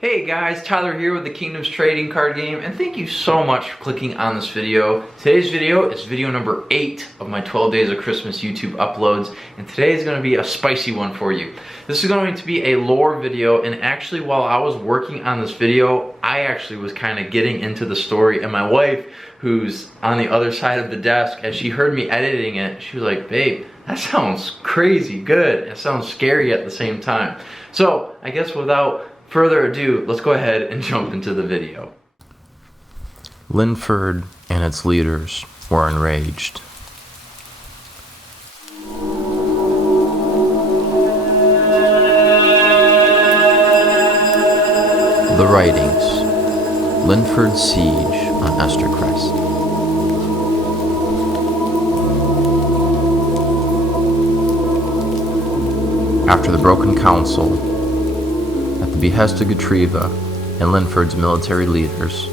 Hey guys, Tyler here with the Kingdoms trading card game, and thank you so much for clicking on this video. Today's video is video number 8 of my 12 days of Christmas YouTube uploads, and today is going to be a spicy one for you. This is going to be a lore video, and actually while I was working on this video, I actually was kind of getting into the story, and my wife, who's on the other side of the desk, as she heard me editing it, she was like, "Babe, that sounds crazy good. It sounds scary at the same time." So I guess without further ado, let's go ahead and jump into the video. Linford and its leaders were enraged. The Writings. Linford's Siege on Estercrest. After the broken council, at the behest of Gutriva and Linford's military leaders,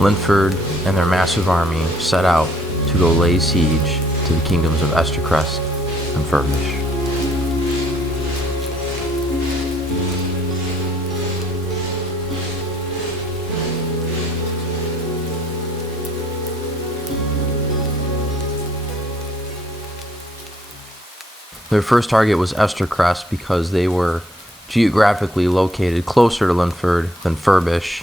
Linford and their massive army set out to go lay siege to the kingdoms of Estercrest and Furbish. Their first target was Estercrest because they were geographically located closer to Linford than Furbish,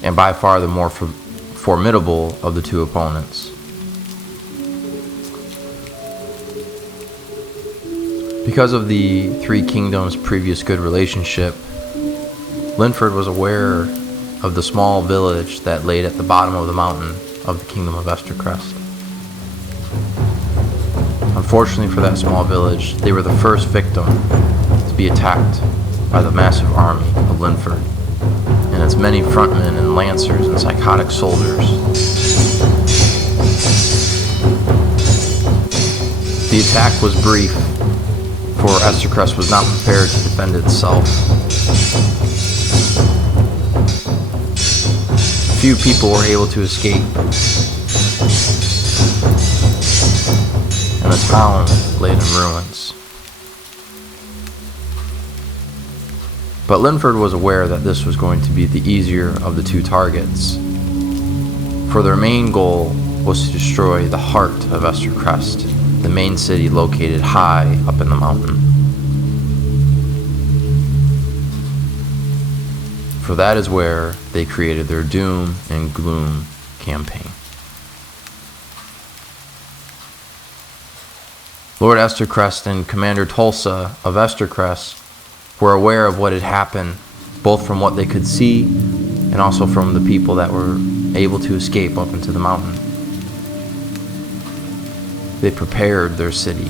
and by far the more formidable of the two opponents. Because of the three kingdoms' previous good relationship, Linford was aware of the small village that laid at the bottom of the mountain of the kingdom of Estercrest. Unfortunately for that small village, they were the first victim to be attacked by the massive army of Linford and its many frontmen and lancers and psychotic soldiers. The attack was brief, for Estercrest was not prepared to defend itself. Few people were able to escape, and the town lay in ruins. But Linford was aware that this was going to be the easier of the two targets, for their main goal was to destroy the heart of Estercrest, the main city located high up in the mountain. For that is where they created their doom and gloom campaign. Lord Estercrest and Commander Tulsa of Estercrest were aware of what had happened, both from what they could see and also from the people that were able to escape up into the mountain. They prepared their city.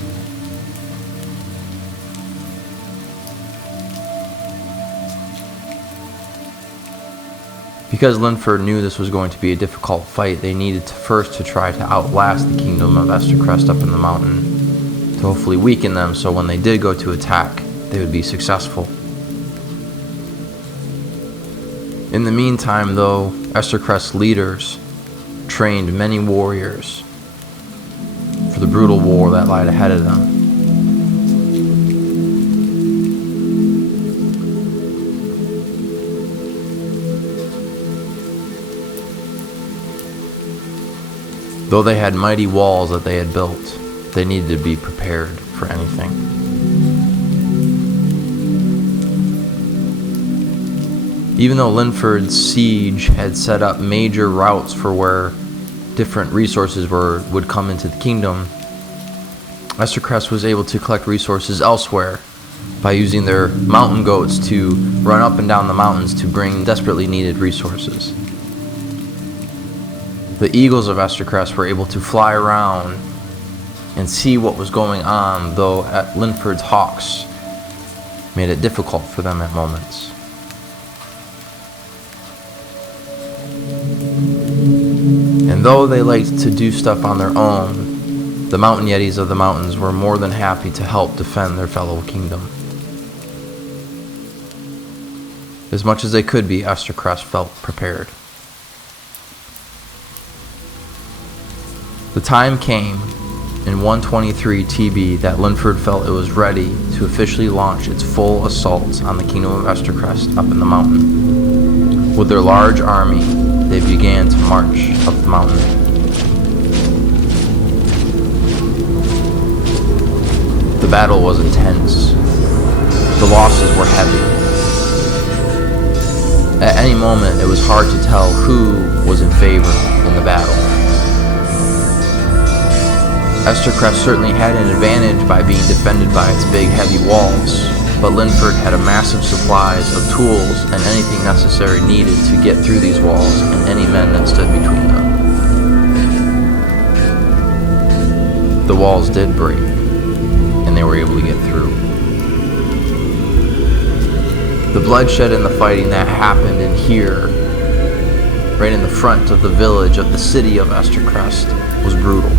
Because Linford knew this was going to be a difficult fight, they needed to first try to outlast the kingdom of Estercrest up in the mountain, to hopefully weaken them so when they did go to attack, they would be successful. In the meantime, though, Estercrest's leaders trained many warriors for the brutal war that lied ahead of them. Though they had mighty walls that they had built, they needed to be prepared for anything. Even though Linford's siege had set up major routes for where different resources would come into the kingdom, Estercrest was able to collect resources elsewhere by using their mountain goats to run up and down the mountains to bring desperately needed resources. The eagles of Estercrest were able to fly around and see what was going on, though at Linford's hawks made it difficult for them at moments. And though they liked to do stuff on their own, the mountain yetis of the mountains were more than happy to help defend their fellow kingdom. As much as they could be, Estercrest felt prepared. The time came in 123 TB that Linford felt it was ready to officially launch its full assault on the kingdom of Estercrest up in the mountain. With their large army, they began to march up the mountain. The battle was intense. The losses were heavy. At any moment, it was hard to tell who was in favor in the battle. Estercrest certainly had an advantage by being defended by its big, heavy walls, but Linford had a massive supplies of tools and anything necessary needed to get through these walls and any men that stood between them. The walls did break, and they were able to get through. The bloodshed and the fighting that happened in here, right in the front of the village of the city of Estercrest, was brutal.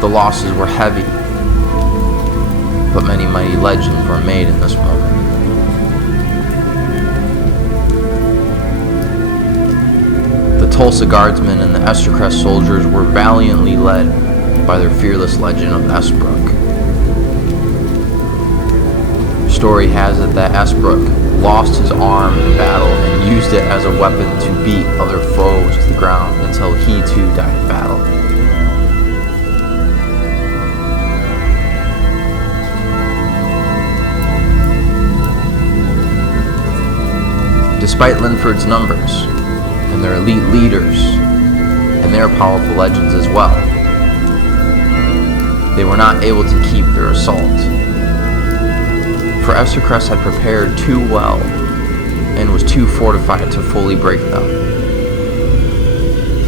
The losses were heavy, but many mighty legends were made in this moment. The Tulsa Guardsmen and the Estercrest soldiers were valiantly led by their fearless legend of Esbrook. Story has it that Esbrook lost his arm in battle and used it as a weapon to beat other foes to the ground until he too died in battle. Despite Linford's numbers and their elite leaders and their powerful legends as well, they were not able to keep their assault. For Estercrest had prepared too well and was too fortified to fully break them.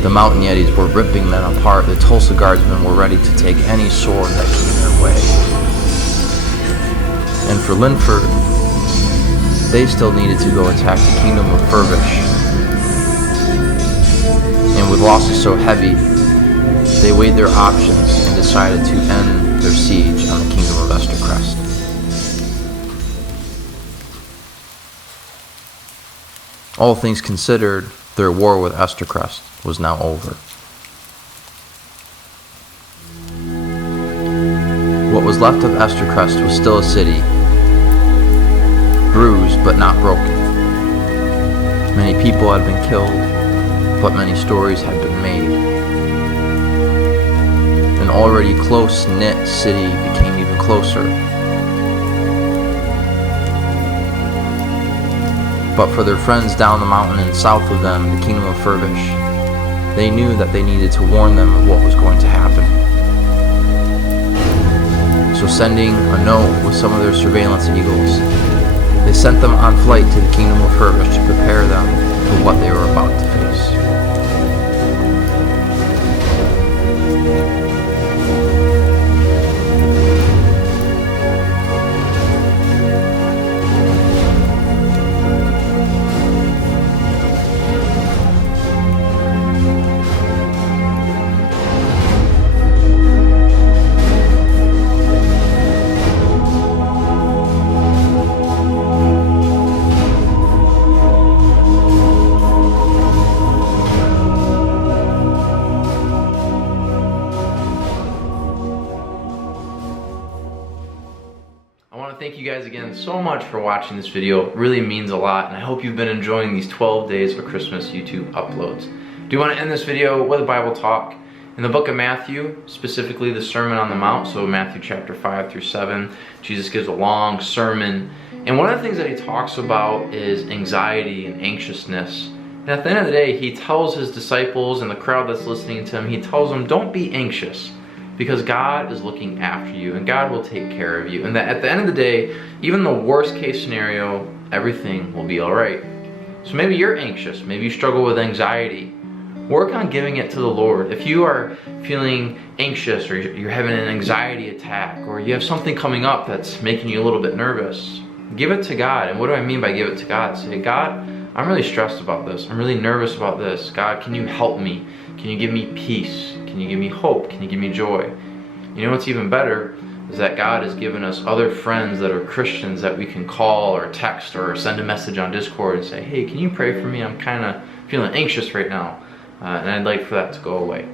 The mountain yetis were ripping men apart. The Tulsa Guardsmen were ready to take any sword that came their way. And for Linford, they still needed to go attack the kingdom of Furvish. And with losses so heavy, they weighed their options and decided to end their siege on the kingdom of Estercrest. All things considered, their war with Estercrest was now over. What was left of Estercrest was still a city, bruised but not broken. Many people had been killed, but many stories had been made. An already close-knit city became even closer. But for their friends down the mountain and south of them, the kingdom of Furvish, they knew that they needed to warn them of what was going to happen. So sending a note with some of their surveillance eagles, they sent them on flight to the kingdom of Furvish to prepare them for what they were about to face. Thank you guys again so much for watching this video. It really means a lot, and I hope you've been enjoying these 12 days of Christmas YouTube uploads. I do want to end this video with a Bible talk. In the book of Matthew, specifically the Sermon on the Mount, so Matthew chapter 5 through 7, Jesus gives a long sermon, and one of the things that he talks about is anxiety and anxiousness. And at the end of the day, he tells his disciples and the crowd that's listening to him, he tells them, don't be anxious, because God is looking after you and God will take care of you. And that at the end of the day, even the worst case scenario, everything will be all right. So maybe you're anxious, maybe you struggle with anxiety. Work on giving it to the Lord. If you are feeling anxious or you're having an anxiety attack or you have something coming up that's making you a little bit nervous, give it to God. And what do I mean by give it to God? Say, God, I'm really stressed about this. I'm really nervous about this. God, can you help me? Can you give me peace? Can you give me hope? Can you give me joy? You know what's even better is that God has given us other friends that are Christians that we can call or text or send a message on Discord and say, hey, can you pray for me? I'm kind of feeling anxious right now, and I'd like for that to go away.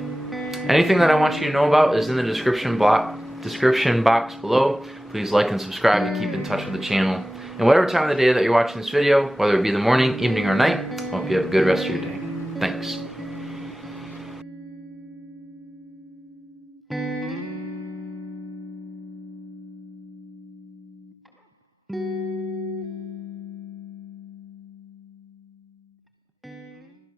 Anything that I want you to know about is in the description box below. Please like and subscribe to keep in touch with the channel. And whatever time of the day that you're watching this video, whether it be the morning, evening, or night, I hope you have a good rest of your day. Thanks.